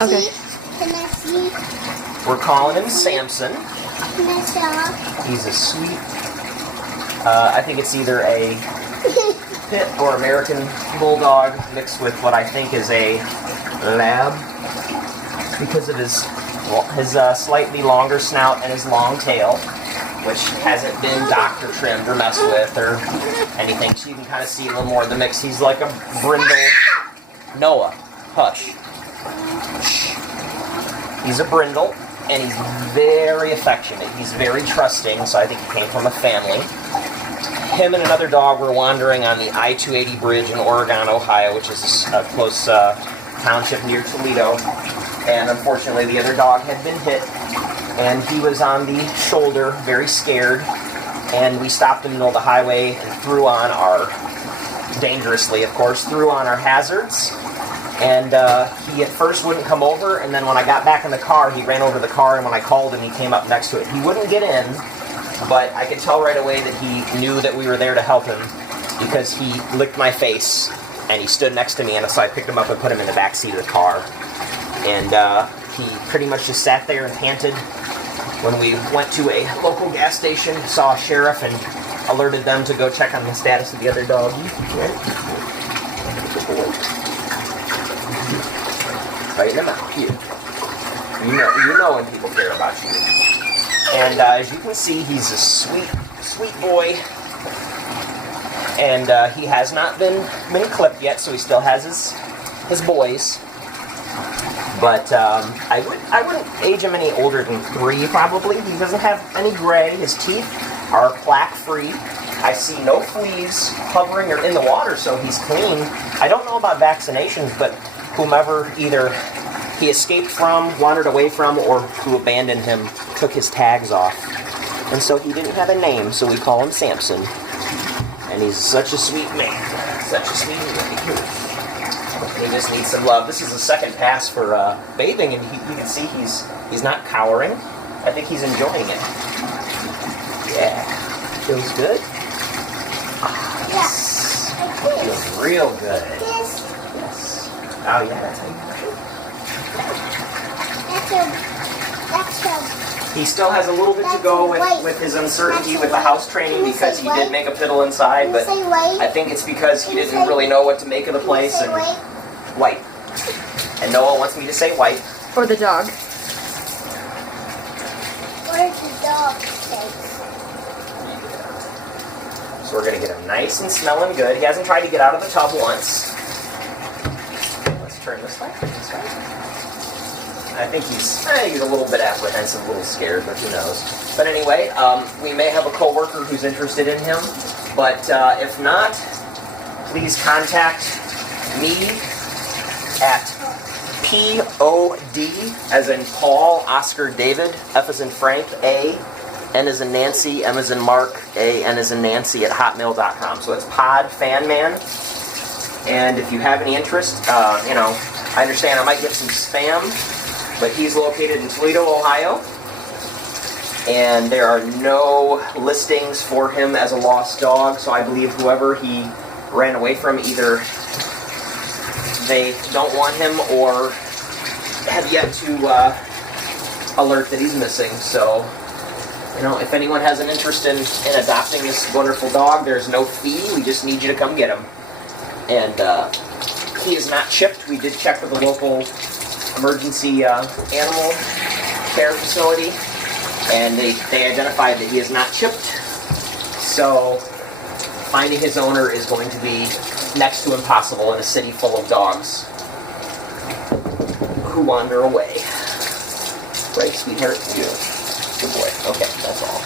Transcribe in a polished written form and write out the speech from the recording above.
Okay. Can I see? We're calling him Samson. Can I see? He's a sweet, I think it's either a pit or American bulldog mixed with what I think is a lab because of his slightly longer snout and his long tail, which hasn't been doctor trimmed or messed with or anything. So you can kind of see a little more of the mix. He's like a brindle. Noah, hush. He's a brindle, and he's very affectionate. He's very trusting, so I think he came from a family. Him and another dog were wandering on the I-280 bridge in Oregon, Ohio, which is a close township near Toledo. And unfortunately, the other dog had been hit, and he was on the shoulder, very scared. And we stopped in the middle of the highway and threw on our, dangerously of course, threw on our hazards. And he at first wouldn't come over, and then when I got back in the car, he ran over to the car, and when I called him, he came up next to it. He wouldn't get in, but I could tell right away that he knew that we were there to help him because he licked my face, and he stood next to me, and so I picked him up and put him in the back seat of the car. And he pretty much just sat there and panted. When we went to a local gas station, saw a sheriff, and alerted them to go check on the status of the other dog. Right in the mouth, here. You know when people care about you. And as you can see, he's a sweet boy. And he has not been clipped yet, so he still has his boys. But I wouldn't age him any older than 3, probably. He doesn't have any gray. His teeth are plaque-free. I see no fleas hovering or in the water, so he's clean. I don't know about vaccinations, but whomever either he escaped from, wandered away from, or who abandoned him took his tags off. And so he didn't have a name, so we call him Samson. And he's such a sweet man. Such a sweet man. He just needs some love. This is the second pass for bathing, and you can see he's not cowering. I think he's enjoying it. Yeah. Feels good? Yes. Feels real good. Yes. Oh, yeah, that's how you wash it. He still has a little bit to go with his uncertainty with the house training because he did make a fiddle inside, but I think it's because he didn't really know what to make of the place. And white. And Noah wants me to say white. Or the dog. Where's the dog face? So we're going to get him nice and smelling good. He hasn't tried to get out of the tub once. Let's turn this way. I think he's a little bit apprehensive, a little scared, but who knows. But anyway, we may have a coworker who's interested in him. But if not, please contact me at POD, as in Paul, Oscar, David, F as in Frank, A, N as in Nancy, M as in Mark, A, N as in Nancy at hotmail.com. So it's Pod Fan Man. And if you have any interest, I understand I might get some spam, but he's located in Toledo, Ohio. And there are no listings for him as a lost dog, so I believe whoever he ran away from, either they don't want him or have yet to alert that he's missing. So, if anyone has an interest in adopting this wonderful dog, there's no fee. We just need you to come get him. And he is not chipped. We did check with the local emergency animal care facility, and they identified that he is not chipped. So finding his owner is going to be next to impossible in a city full of dogs who wander away. Right, sweetheart? Good boy. Okay, that's all.